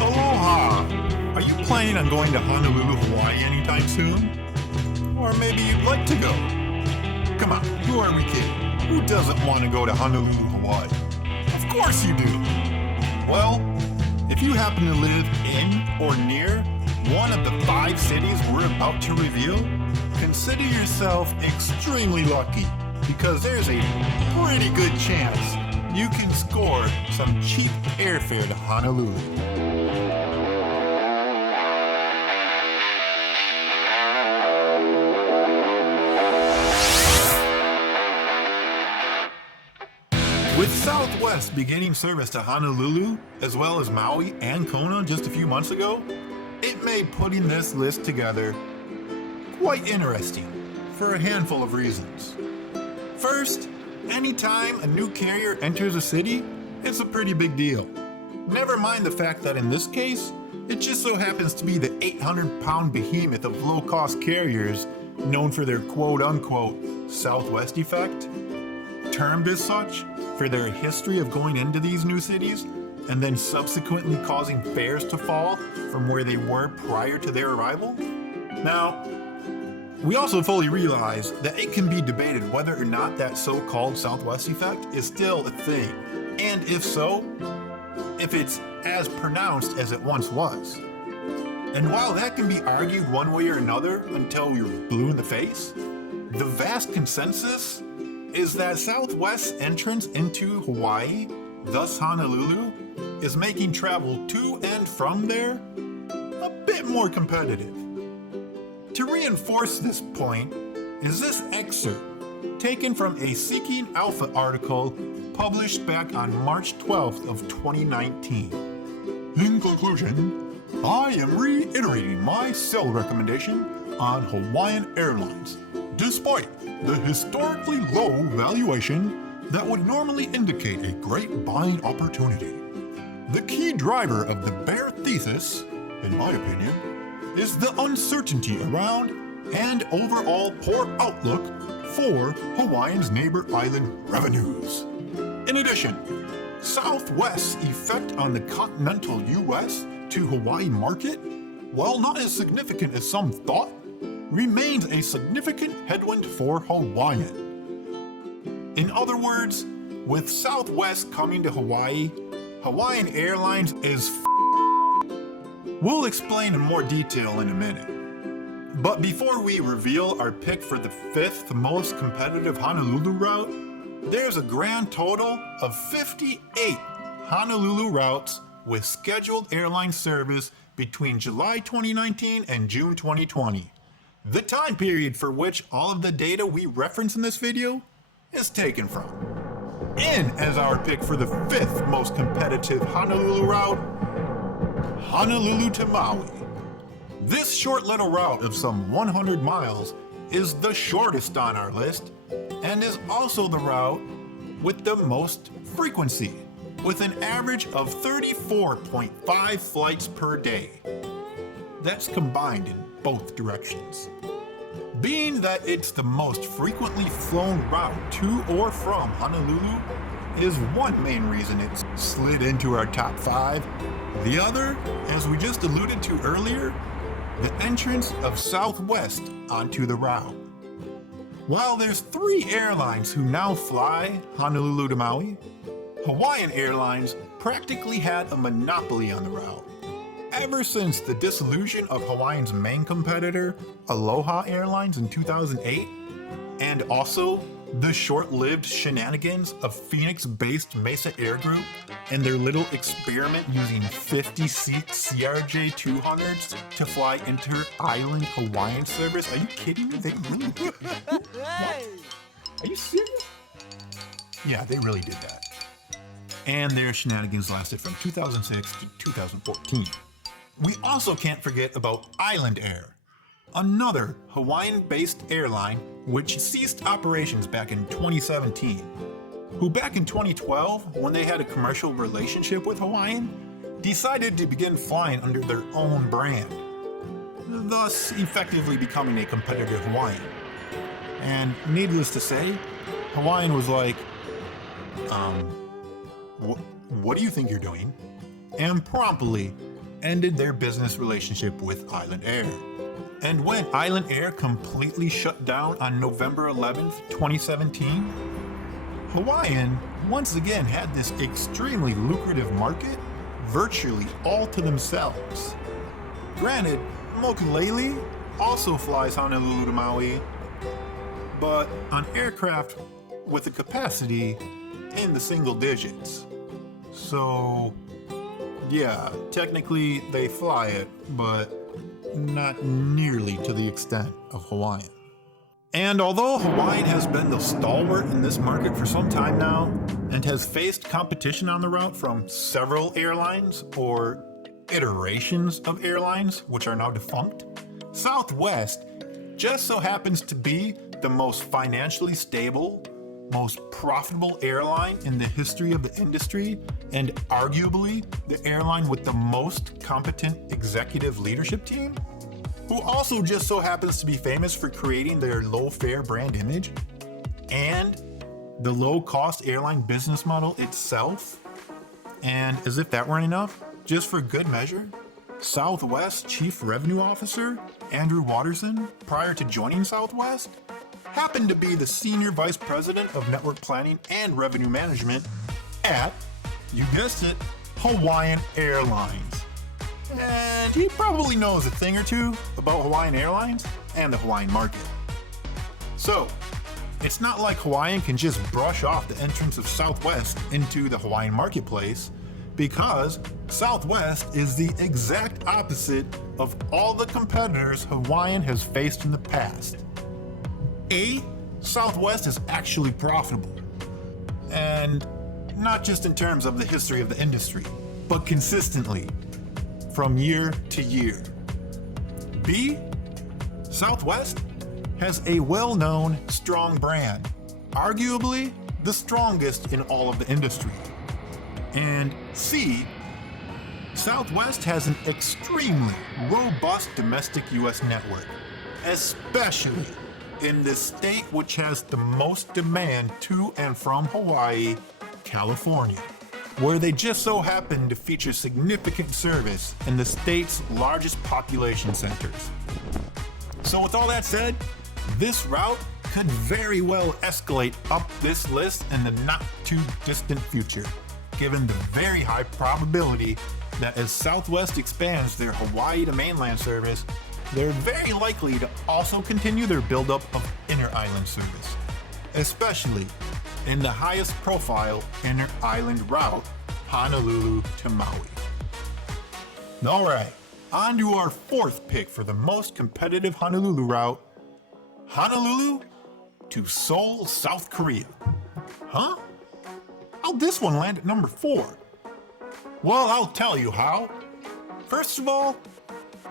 Aloha! Are you planning on going to Honolulu, Hawaii anytime soon? Or maybe you'd like to go? Come on, who are we kidding? Who doesn't want to go to Honolulu, Hawaii? Of course you do! Well, if you happen to live in or near one of the 5 cities we're about to reveal, consider yourself extremely lucky because there's a pretty good chance you can score some cheap airfare to Honolulu. With Southwest beginning service to Honolulu, as well as Maui and Kona just a few months ago, it made putting this list together quite interesting for a handful of reasons. First, anytime a new carrier enters a city, it's a pretty big deal. Never mind the fact that in this case, it just so happens to be the 800-pound behemoth of low-cost carriers known for their quote-unquote Southwest effect, termed as such for their history of going into these new cities and then subsequently causing fares to fall from where they were prior to their arrival. Now, we also fully realize that it can be debated whether or not that so-called Southwest effect is still a thing, and if so, if it's as pronounced as it once was. And while that can be argued one way or another until you're blue in the face, the vast consensus is that Southwest's entrance into Hawaii, thus Honolulu, is making travel to and from there a bit more competitive. To reinforce this point is this excerpt taken from a Seeking Alpha article published back on March 12th of 2019. In conclusion, I am reiterating my sell recommendation on Hawaiian Airlines, despite the historically low valuation that would normally indicate a great buying opportunity. The key driver of the bear thesis, in my opinion, is the uncertainty around and overall poor outlook for Hawaii's neighbor island revenues. In addition, Southwest's effect on the continental U.S. to Hawaii market, while not as significant as some thought, remains a significant headwind for Hawaiian. In other words, with Southwest coming to Hawaii, Hawaiian Airlines is We'll explain in more detail in a minute. But before we reveal our pick for the 5th most competitive Honolulu route, there's a grand total of 58 Honolulu routes with scheduled airline service between July 2019 and June 2020. The time period for which all of the data we reference in this video is taken from. In as our pick for the 5th most competitive Honolulu route, Honolulu to Maui. This short little route of some 100 miles is the shortest on our list and is also the route with the most frequency, with an average of 34.5 flights per day. That's combined in both directions. Being that it's the most frequently flown route to or from Honolulu is one main reason it's slid into our top 5. The other, as we just alluded to earlier, the entrance of Southwest onto the route. While there's 3 airlines who now fly Honolulu to Maui, Hawaiian Airlines practically had a monopoly on the route. Ever since the dissolution of Hawaiian's main competitor, Aloha Airlines in 2008, and also the short-lived shenanigans of Phoenix-based Mesa Air Group and their little experiment using 50-seat CRJ-200s to fly inter-island Hawaiian service. Are you kidding me? They really did. What? Are you serious? Yeah, they really did that. And their shenanigans lasted from 2006 to 2014. We also can't forget about Island Air, another Hawaiian-based airline which ceased operations back in 2017, who back in 2012, when they had a commercial relationship with Hawaiian, decided to begin flying under their own brand, thus effectively becoming a competitor to Hawaiian. And needless to say, Hawaiian was like, what do you think you're doing? and promptly ended their business relationship with Island Air. And when Island Air completely shut down on November 11th, 2017, Hawaiian once again had this extremely lucrative market virtually all to themselves. Granted, Lvly also flies Honolulu to Maui, but on aircraft with a capacity in the single digits. So, yeah, technically they fly it, but not nearly to the extent of Hawaiian. And although Hawaiian has been the stalwart in this market for some time now, and has faced competition on the route from several airlines or iterations of airlines, which are now defunct, Southwest just so happens to be the most financially stable, most profitable airline in the history of the industry, and arguably the airline with the most competent executive leadership team, who also just so happens to be famous for creating their low-fare brand image and the low-cost airline business model itself. And as if that weren't enough, just for good measure, Southwest Chief Revenue Officer Andrew Watterson, prior to joining Southwest, happened to be the Senior Vice President of Network Planning and Revenue Management at, you guessed it, Hawaiian Airlines. And he probably knows a thing or two about Hawaiian Airlines and the Hawaiian market. So, it's not like Hawaiian can just brush off the entrance of Southwest into the Hawaiian marketplace, because Southwest is the exact opposite of all the competitors Hawaiian has faced in the past. Southwest is actually profitable. And not just in terms of the history of the industry, but consistently, from year to year. B, Southwest has a well-known, strong brand, arguably the strongest in all of the industry. And C, Southwest has an extremely robust domestic US network, especially in the state which has the most demand to and from Hawaii, California, where they just so happen to feature significant service in the state's largest population centers. So with all that said, this route could very well escalate up this list in the not too distant future, given the very high probability that as Southwest expands their Hawaii to mainland service, they're very likely to also continue their buildup of inter-island service, especially in the highest profile inter-island route, Honolulu to Maui. Alright, on to our fourth pick for the most competitive Honolulu route, Honolulu to Seoul, South Korea. Huh? How'd this one land at number 4? Well, I'll tell you how. First of all,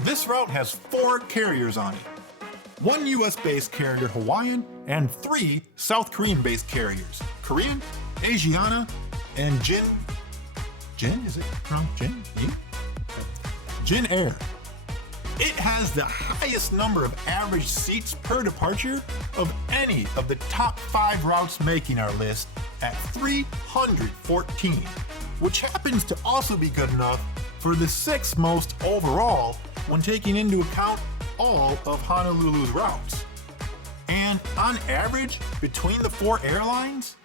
this route has 4 carriers on it. 1 US-based carrier, Hawaiian, and 3 South Korean-based carriers, Korean, Asiana, and Jin, is it pronounced Jin? Jin Air. It has the highest number of average seats per departure of any of the top 5 routes making our list at 314, which happens to also be good enough for the 6th most overall when taking into account all of Honolulu's routes. And on average, between the 4 airlines,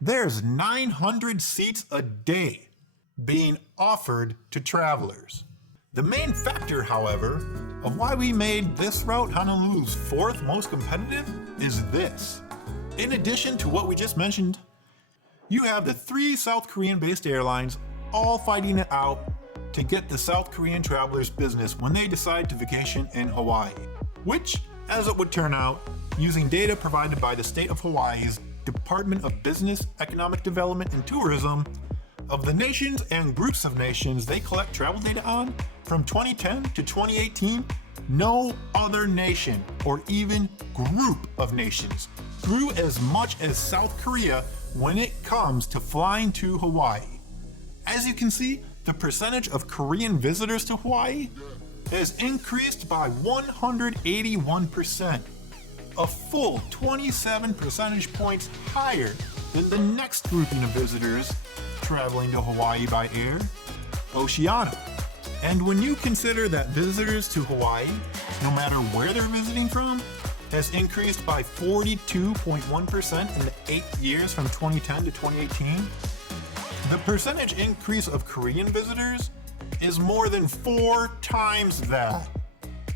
there's 900 seats a day being offered to travelers. The main factor, however, of why we made this route Honolulu's 4th most competitive is this. In addition to what we just mentioned, you have the 3 South Korean-based airlines all fighting it out to get the South Korean travelers' business when they decide to vacation in Hawaii, which, as it would turn out, using data provided by the state of Hawaii's Department of Business, Economic Development, and Tourism, of the nations and groups of nations they collect travel data on, from 2010 to 2018, no other nation or even group of nations grew as much as South Korea when it comes to flying to Hawaii. As you can see, the percentage of Korean visitors to Hawaii has increased by 181%, a full 27 percentage points higher than the next grouping of visitors traveling to Hawaii by air, Oceania. And when you consider that visitors to Hawaii, no matter where they're visiting from, has increased by 42.1% in the 8 years from 2010 to 2018, the percentage increase of Korean visitors is more than 4 times that.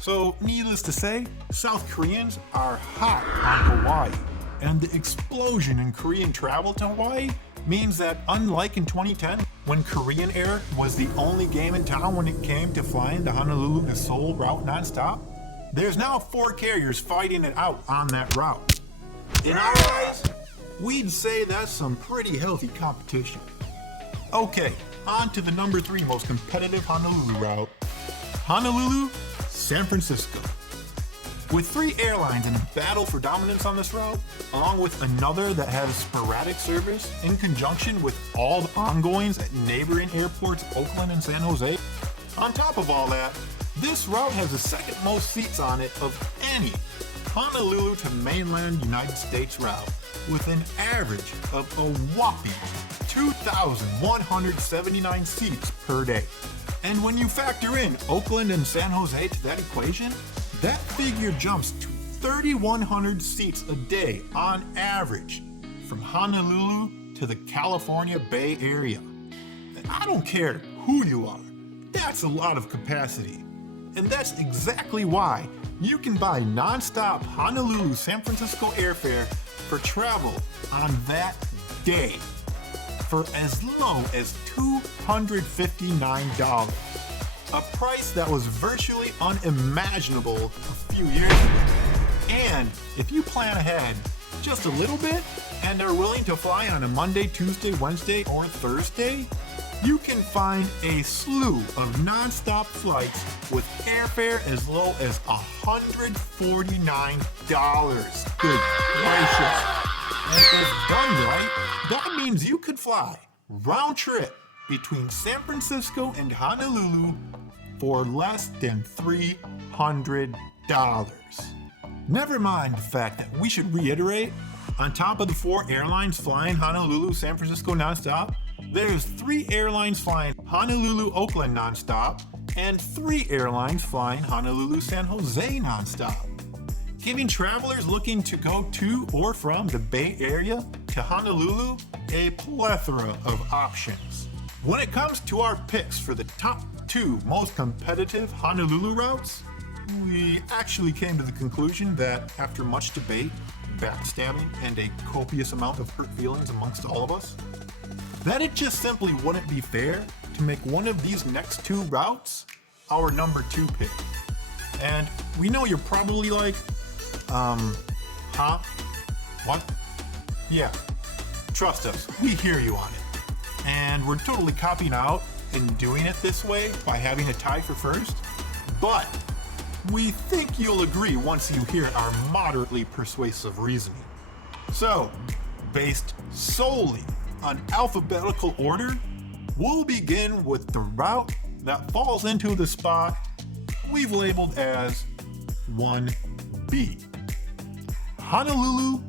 So, needless to say, South Koreans are hot on Hawaii, and the explosion in Korean travel to Hawaii means that, unlike in 2010, when Korean Air was the only game in town when it came to flying the Honolulu to Seoul route nonstop, there's now 4 carriers fighting it out on that route. In our eyes, we'd say that's some pretty healthy competition. Okay, on to the number 3 most competitive Honolulu route, Honolulu, San Francisco. With 3 airlines in a battle for dominance on this route, along with another that has sporadic service in conjunction with all the ongoings at neighboring airports Oakland and San Jose, on top of all that, this route has the second most seats on it of any Honolulu to mainland United States route, with an average of a whopping 2,179 seats per day. And when you factor in Oakland and San Jose to that equation, that figure jumps to 3,100 seats a day on average from Honolulu to the California Bay Area. And I don't care who you are, that's a lot of capacity. And that's exactly why you can buy non-stop Honolulu San Francisco airfare for travel on that day for as low as $259. A price that was virtually unimaginable a few years ago. And if you plan ahead just a little bit and are willing to fly on a Monday, Tuesday, Wednesday, or Thursday, you can find a slew of non-stop flights with airfare as low as $149. Good gracious. And if done right, that means you could fly round trip between San Francisco and Honolulu for less than $300. Never mind the fact that we should reiterate, on top of the 4 airlines flying Honolulu San Francisco nonstop, there's 3 airlines flying Honolulu Oakland nonstop and 3 airlines flying Honolulu San Jose nonstop, giving travelers looking to go to or from the Bay Area to Honolulu a plethora of options. When it comes to our picks for the top 2 most competitive Honolulu routes, we actually came to the conclusion that after much debate, backstabbing, and a copious amount of hurt feelings amongst all of us, that it just simply wouldn't be fair to make one of these next 2 routes our number 2 pick. And we know you're probably like, huh? What? Yeah, trust us, we hear you on it. And we're totally copying out and doing it this way by having a tie for first, but we think you'll agree once you hear our moderately persuasive reasoning. So, based solely on alphabetical order, we'll begin with the route that falls into the spot we've labeled as 1B. Honolulu,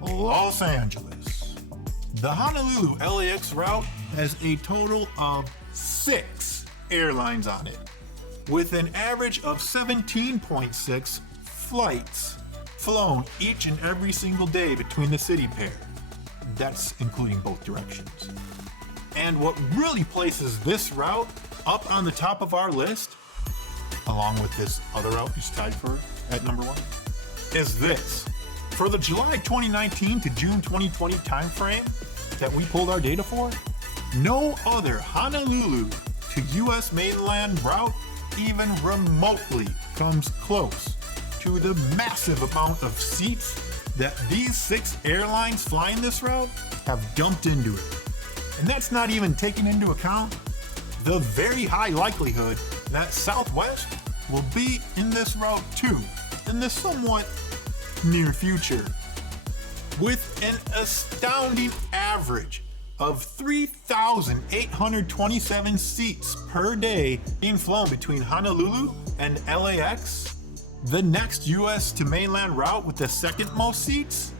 Los Angeles. The Honolulu LAX route has a total of 6 airlines on it, with an average of 17.6 flights flown each and every single day between the city pair. That's including both directions. And what really places this route up on the top of our list, along with this other route just tied for at number 1, is this. For the July 2019 to June 2020 timeframe that we pulled our data for, no other Honolulu to US mainland route even remotely comes close to the massive amount of seats that these 6 airlines flying this route have dumped into it. And that's not even taking into account the very high likelihood that Southwest will be in this route too in the somewhat near future, with an astounding average of 3,827 seats per day being flown between Honolulu and LAX. The next US to mainland route with the second most seats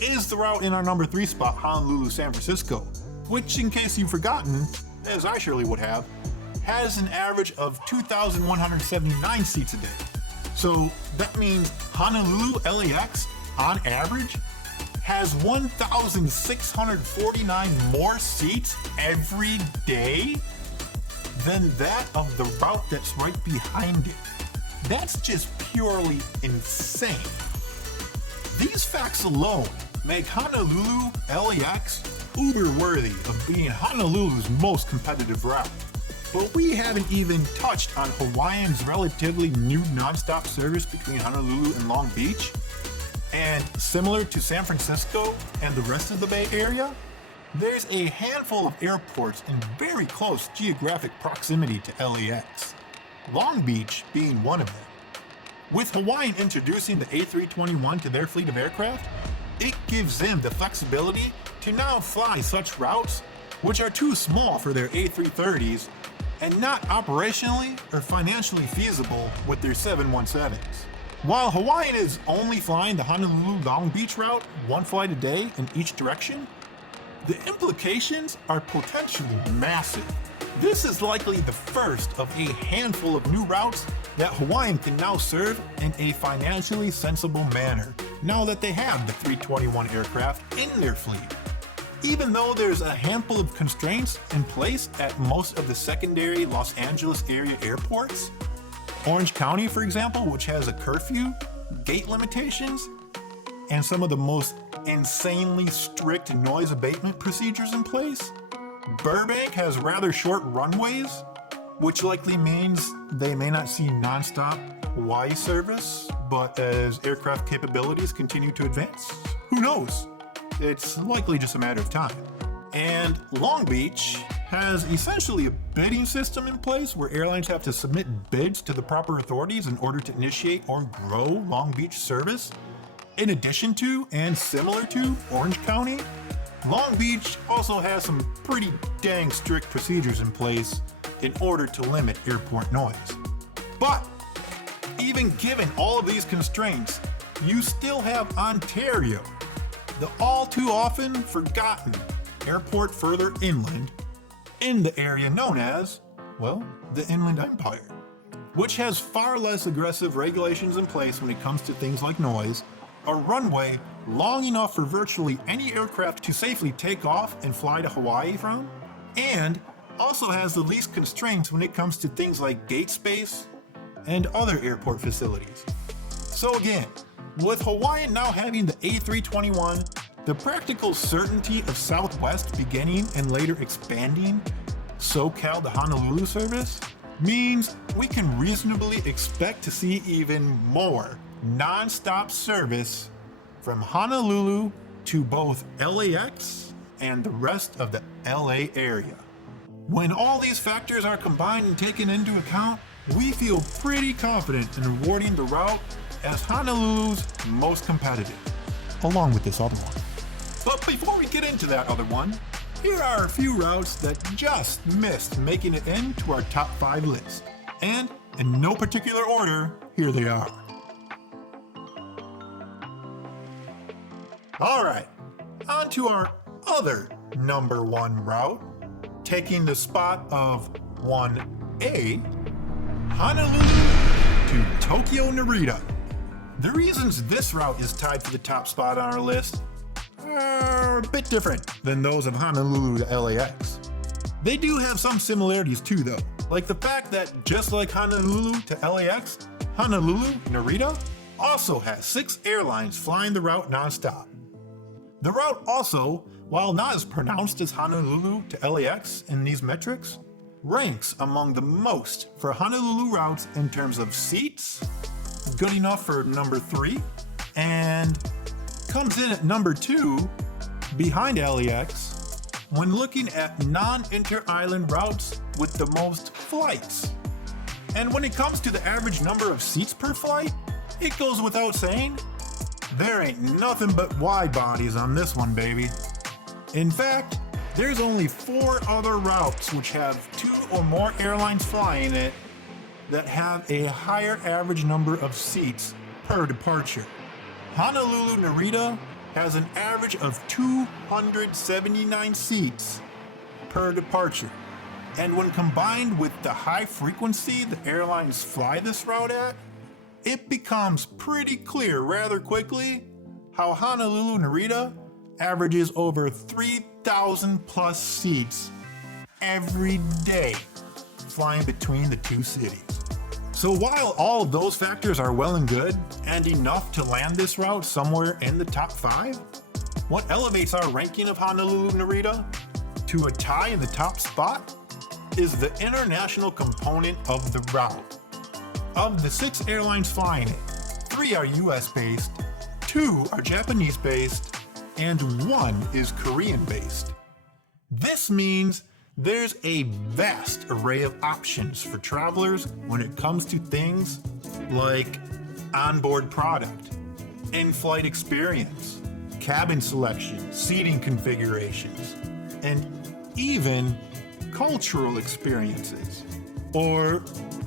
is the route in our number 3 spot, Honolulu San Francisco, which, in case you've forgotten, as I surely would have, has an average of 2,179 seats a day. So that means Honolulu LAX, on average, has 1,649 more seats every day than that of the route that's right behind it. That's just purely insane. These facts alone make Honolulu LAX uber worthy of being Honolulu's most competitive route. But we haven't even touched on Hawaiian's relatively new nonstop service between Honolulu and Long Beach. And similar to San Francisco and the rest of the Bay Area, there's a handful of airports in very close geographic proximity to LAX, Long Beach being one of them. With Hawaiian introducing the A321 to their fleet of aircraft, it gives them the flexibility to now fly such routes which are too small for their A330s and not operationally or financially feasible with their 717s. While Hawaiian is only flying the Honolulu Long Beach route one flight a day in each direction, the implications are potentially massive. This is likely the first of a handful of new routes that Hawaiian can now serve in a financially sensible manner, now that they have the 321 aircraft in their fleet. Even though there's a handful of constraints in place at most of the secondary Los Angeles area airports, Orange County, for example, which has a curfew, gate limitations, and some of the most insanely strict noise abatement procedures in place, Burbank has rather short runways, which likely means they may not see nonstop Hawaii service, but as aircraft capabilities continue to advance, who knows? It's likely just a matter of time. And Long Beach has essentially a bidding system in place where airlines have to submit bids to the proper authorities in order to initiate or grow Long Beach service. In addition to and similar to Orange County, Long Beach also has some pretty dang strict procedures in place in order to limit airport noise. But even given all of these constraints, you still have Ontario, the all too often forgotten airport further inland in the area known as, well, the Inland Empire, which has far less aggressive regulations in place when it comes to things like noise, a runway long enough for virtually any aircraft to safely take off and fly to Hawaii from, and also has the least constraints when it comes to things like gate space and other airport facilities. So again, with Hawaiian now having the A321, the practical certainty of Southwest beginning and later expanding SoCal to Honolulu service means we can reasonably expect to see even more non-stop service from Honolulu to both LAX and the rest of the LA area. When all these factors are combined and taken into account, we feel pretty confident in awarding the route as Honolulu's most competitive, along with this other one. But before we get into that other one, here are a few routes that just missed making it into our top 5 list. And in no particular order, here they are. Alright, on to our other number 1 route, taking the spot of 1A, Honolulu to Tokyo Narita. The reasons this route is tied for the top spot on our list are a bit different than those of Honolulu to LAX. They do have some similarities too though, like the fact that just like Honolulu to LAX, Honolulu Narita also has 6 airlines flying the route nonstop. The route also, while not as pronounced as Honolulu to LAX in these metrics, ranks among the most for Honolulu routes in terms of seats, good enough for number 3, and comes in at number 2 behind LAX when looking at non-inter-island routes with the most flights. And when it comes to the average number of seats per flight, it goes without saying, there ain't nothing but wide bodies on this one, baby. In fact, there's only 4 other routes which have 2 or more airlines flying it that have a higher average number of seats per departure. Honolulu Narita has an average of 279 seats per departure, And when combined with the high frequency the airlines fly this route at, it becomes pretty clear rather quickly how Honolulu Narita averages over 3,000 plus seats every day flying between the two cities. So while all of those factors are well and good and enough to land this route somewhere in the top 5, what elevates our ranking of Honolulu Narita to a tie in the top spot is the international component of the route. Of the 6 airlines flying it, 3 are US based, 2 are Japanese based, and 1 is Korean based. This means there's a vast array of options for travelers when it comes to things like onboard product, in-flight experience, cabin selection, seating configurations, and even cultural experiences. Or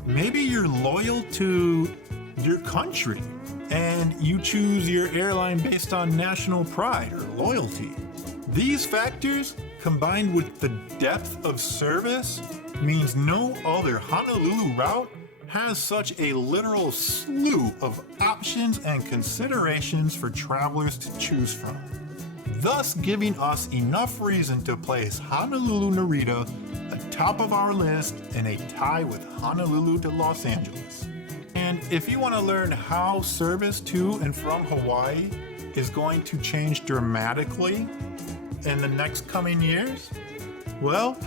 maybe you're loyal to your country and you choose your airline based on national pride or loyalty. These factors, combined with the depth of service, means no other Honolulu route has such a literal slew of options and considerations for travelers to choose from, thus giving us enough reason to place Honolulu Narita atop of our list in a tie with Honolulu to Los Angeles. And if you want to learn how service to and from Hawaii is going to change dramatically in the next coming years, well,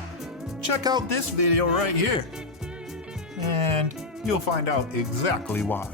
check out this video right here, and you'll find out exactly why.